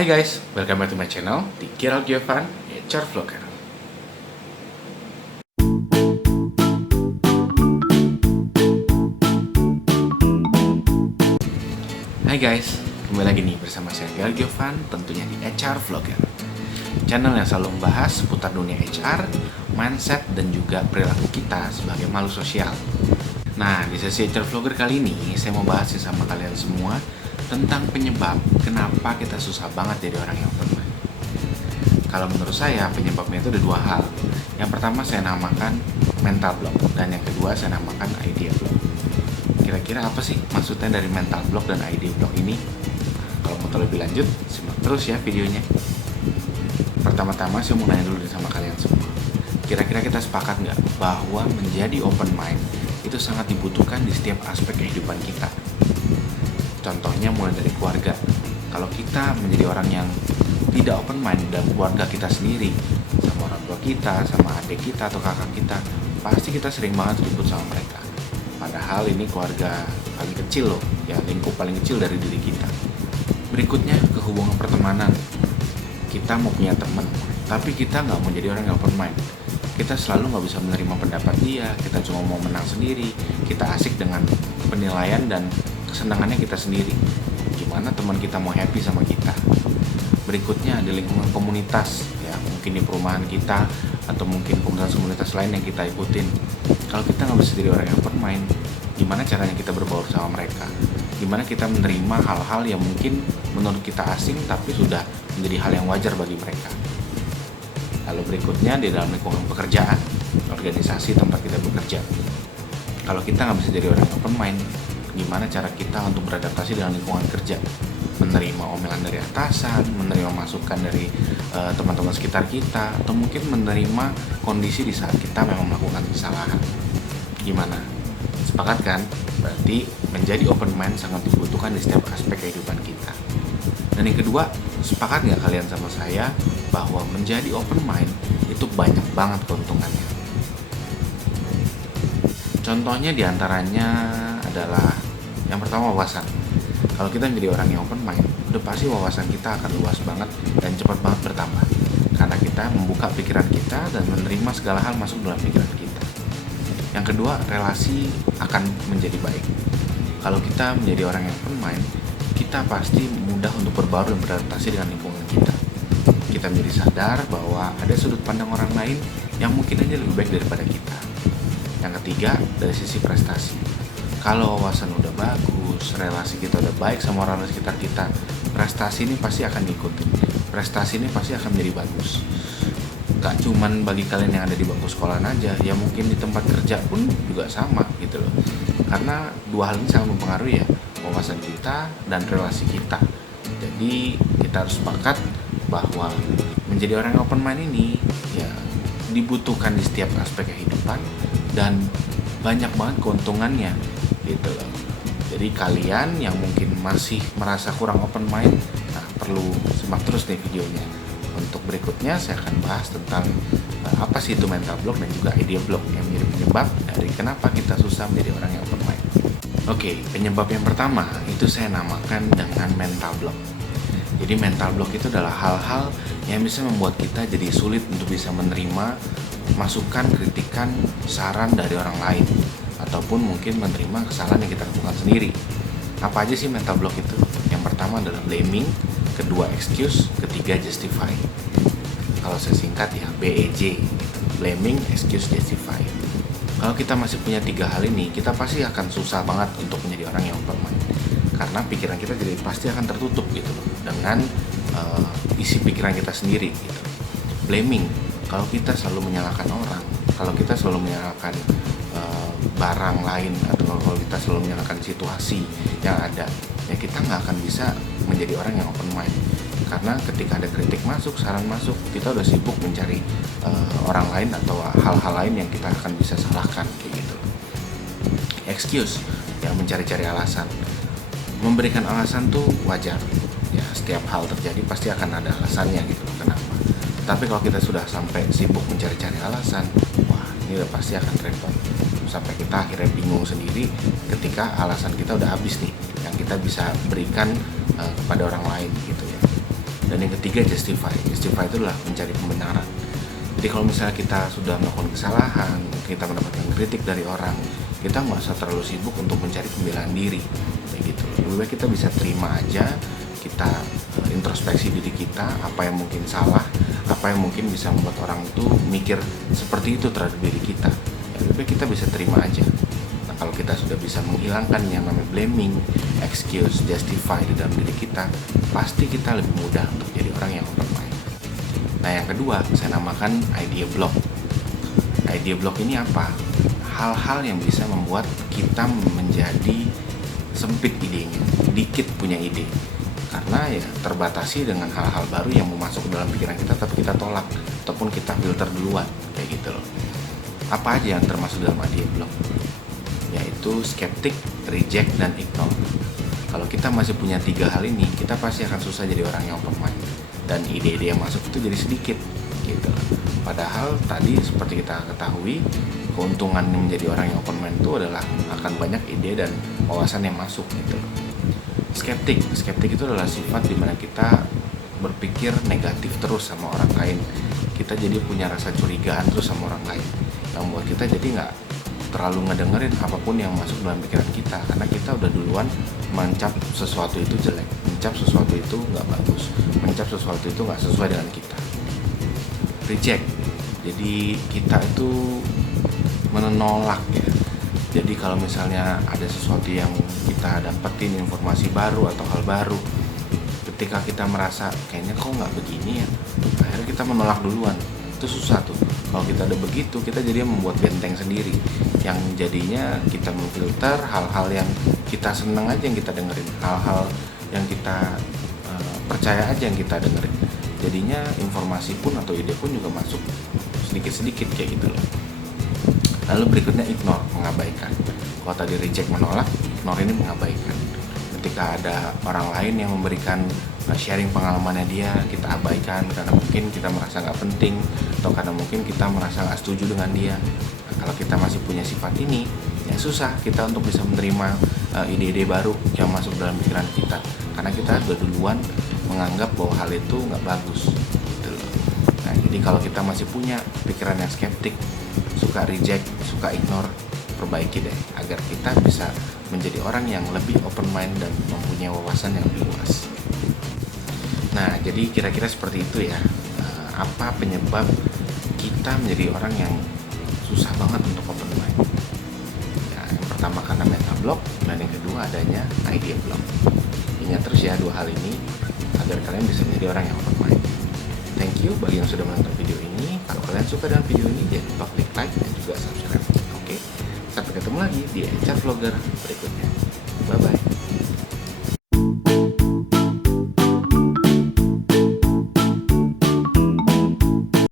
Hai guys, welcome back to my channel, di Gerald Giovan, HR Vlogger. Hai guys, kembali lagi nih bersama saya Gerald Giovan, tentunya di HR Vlogger. Channel yang selalu membahas seputar dunia HR, mindset, dan juga perilaku kita sebagai makhluk sosial. Nah, di sesi HR Vlogger kali ini, saya mau bahas sama kalian semua tentang penyebab kenapa kita susah banget jadi orang yang open mind. Kalau menurut saya, penyebabnya itu ada dua hal. Yang pertama saya namakan mental block, dan yang kedua saya namakan idea block. Kira-kira apa sih maksudnya dari mental block dan idea block ini? Kalau mau tahu lebih lanjut, simak terus ya videonya. Pertama-tama saya mau nanya dulu sama kalian semua. Kira-kira kita sepakat nggak bahwa menjadi open mind itu sangat dibutuhkan di setiap aspek kehidupan kita? Contohnya mulai dari keluarga. Kalau kita menjadi orang yang tidak open mind dalam keluarga kita sendiri, sama orang tua kita, sama adik kita atau kakak kita, pasti kita sering banget ribut sama mereka. Padahal ini keluarga paling kecil loh, ya lingkup paling kecil dari diri kita. Berikutnya ke hubungan pertemanan. Kita mau punya teman, tapi kita nggak mau jadi orang yang open mind. Kita selalu nggak bisa menerima pendapat dia, kita cuma mau menang sendiri, kita asik dengan penilaian dan kesenangannya kita sendiri. Gimana teman kita mau happy sama kita? Berikutnya ada lingkungan komunitas, ya mungkin di perumahan kita atau mungkin komunitas-komunitas lain yang kita ikutin. Kalau kita nggak bisa jadi orang yang open mind, gimana caranya kita berbaur sama mereka? Gimana kita menerima hal-hal yang mungkin menurut kita asing tapi sudah menjadi hal yang wajar bagi mereka? Lalu berikutnya di dalam lingkungan pekerjaan, organisasi tempat kita bekerja. Kalau kita nggak bisa jadi orang yang open mind, gimana cara kita untuk beradaptasi dengan lingkungan kerja? Menerima omelan dari atasan, menerima masukan dari teman-teman sekitar kita, atau mungkin menerima kondisi di saat kita memang melakukan kesalahan. Gimana? Sepakat kan? Berarti menjadi open mind sangat dibutuhkan di setiap aspek kehidupan kita. Dan yang kedua, sepakat nggak kalian sama saya bahwa menjadi open mind itu banyak banget keuntungannya? Contohnya diantaranya adalah yang pertama wawasan. Kalau kita menjadi orang yang open mind, udah pasti wawasan kita akan luas banget dan cepat banget bertambah. Karena kita membuka pikiran kita dan menerima segala hal masuk dalam pikiran kita. Yang kedua, relasi akan menjadi baik. Kalau kita menjadi orang yang open mind, kita pasti mudah untuk berbaur dan beradaptasi dengan lingkungan kita. Kita menjadi sadar bahwa ada sudut pandang orang lain yang mungkin aja lebih baik daripada kita. Yang ketiga, dari sisi prestasi. Kalau wawasan udah bagus, relasi kita udah baik sama orang di sekitar kita, prestasi ini pasti akan diikuti. Prestasi ini pasti akan menjadi bagus. Gak cuman bagi kalian yang ada di bangku sekolahan aja, ya mungkin di tempat kerja pun juga sama gitu loh. Karena dua hal ini sangat mempengaruhi ya, wawasan kita dan relasi kita. Jadi kita harus sepakat bahwa menjadi orang yang open mind ini ya dibutuhkan di setiap aspek kehidupan dan banyak banget keuntungannya gitu loh. Jadi kalian yang mungkin masih merasa kurang open mind, nah perlu simak terus nih videonya. Untuk berikutnya saya akan bahas tentang apa sih itu mental block dan juga idea block yang menjadi penyebab dari kenapa kita susah menjadi orang yang open mind. Oke, penyebab yang pertama itu saya namakan dengan mental block. Jadi mental block itu adalah hal-hal yang bisa membuat kita jadi sulit untuk bisa menerima masukan, kritikan, saran dari orang lain, ataupun mungkin menerima kesalahan yang kita lakukan sendiri. Apa aja sih mental block itu? Yang pertama adalah blaming, kedua excuse, ketiga justify. Kalau saya singkat ya BEJ, blaming, excuse, justify. Kalau kita masih punya tiga hal ini, kita pasti akan susah banget untuk menjadi orang yang open mind. Karena pikiran kita jadi pasti akan tertutup gitu dengan isi pikiran kita sendiri gitu. Blaming, kalau kita selalu menyalahkan orang, kalau kita selalu menyalahkan barang lain, atau kalau kita selalu menyalahkan situasi yang ada, ya kita nggak akan bisa menjadi orang yang open mind. Karena ketika ada kritik masuk, saran masuk, kita udah sibuk mencari orang lain atau hal-hal lain yang kita akan bisa salahkan kayak gitu. Excuse, yang mencari-cari alasan. Memberikan alasan tuh wajar. Ya, setiap hal terjadi pasti akan ada alasannya gitu loh, kenapa. Tapi kalau kita sudah sampai sibuk mencari-cari alasan, wah ini udah pasti akan repot. Sampai kita akhirnya bingung sendiri ketika alasan kita udah habis nih, yang kita bisa berikan kepada orang lain gitu ya. Dan yang ketiga justify. Justify itu adalah mencari pembenaran. Jadi kalau misalnya kita sudah melakukan kesalahan, kita mendapatkan kritik dari orang, kita nggak usah terlalu sibuk untuk mencari pembelaan diri, kayak gitu. Lebih baik kita bisa terima aja, kita introspeksi diri kita, apa yang mungkin salah, apa yang mungkin bisa membuat orang itu mikir seperti itu terhadap diri kita. Lebih baik kita bisa terima aja. Nah, kalau kita sudah bisa menghilangkan yang namanya blaming, excuse, justify di dalam diri kita, pasti kita lebih mudah untuk jadi orang yang open mind. Nah, yang kedua saya namakan idea block. Idea block ini apa? Hal-hal yang bisa membuat kita menjadi sempit idenya, dikit punya ide. Karena ya terbatasi dengan hal-hal baru yang mau masuk ke dalam pikiran kita tapi kita tolak ataupun kita filter duluan, kayak gitu loh. Apa aja yang termasuk dalam idea block? Yaitu skeptik, reject, dan ignore. Kalau kita masih punya 3 hal ini, kita pasti akan susah jadi orang yang open mind. Dan ide-ide yang masuk itu jadi sedikit gitu. Padahal tadi seperti kita ketahui, keuntungan menjadi orang yang open mind itu adalah akan banyak ide dan wawasan yang masuk gitu. Skeptik itu adalah sifat dimana kita berpikir negatif terus sama orang lain. Kita jadi punya rasa curigaan terus sama orang lain, yang membuat kita jadi nggak terlalu ngedengerin apapun yang masuk dalam pikiran kita, karena kita udah duluan mencap sesuatu itu jelek, mencap sesuatu itu nggak bagus, mencap sesuatu itu nggak sesuai dengan kita. Reject, jadi kita itu menolak ya. Jadi kalau misalnya ada sesuatu yang kita dapetin informasi baru atau hal baru, ketika kita merasa kayaknya kok nggak begini ya, akhirnya kita menolak duluan. Itu susah tuh. Kalau kita udah begitu, kita jadi membuat benteng sendiri, yang jadinya kita memfilter hal-hal yang kita seneng aja yang kita dengerin, hal-hal yang kita percaya aja yang kita dengerin. Jadinya informasi pun atau ide pun juga masuk sedikit-sedikit kayak gitu loh. Lalu berikutnya ignore, mengabaikan. Kalau tadi reject menolak, ignore ini mengabaikan. Ketika ada orang lain yang memberikan sharing pengalamannya dia, kita abaikan karena mungkin kita merasa nggak penting atau karena mungkin kita merasa nggak setuju dengan dia. Nah, kalau kita masih punya sifat ini, ya susah kita untuk bisa menerima ide-ide baru yang masuk dalam pikiran kita, karena kita udah duluan menganggap bahwa hal itu nggak bagus gitu loh. Nah, jadi kalau kita masih punya pikiran yang skeptik, suka reject, suka ignore, perbaiki deh agar kita bisa menjadi orang yang lebih open mind dan mempunyai wawasan yang lebih luas. Nah, jadi kira-kira seperti itu ya. Apa penyebab kita menjadi orang yang susah banget untuk open mind? Ya, yang pertama karena mental block, dan yang kedua adanya idea block. Ingat terus ya 2 hal ini agar kalian bisa menjadi orang yang open mind. Thank you bagi yang sudah menonton video ini. Kalau kalian suka dengan video ini, jangan lupa klik like dan juga subscribe. Oke, sampai ketemu lagi di Enchant Vlogger berikutnya. Bye bye.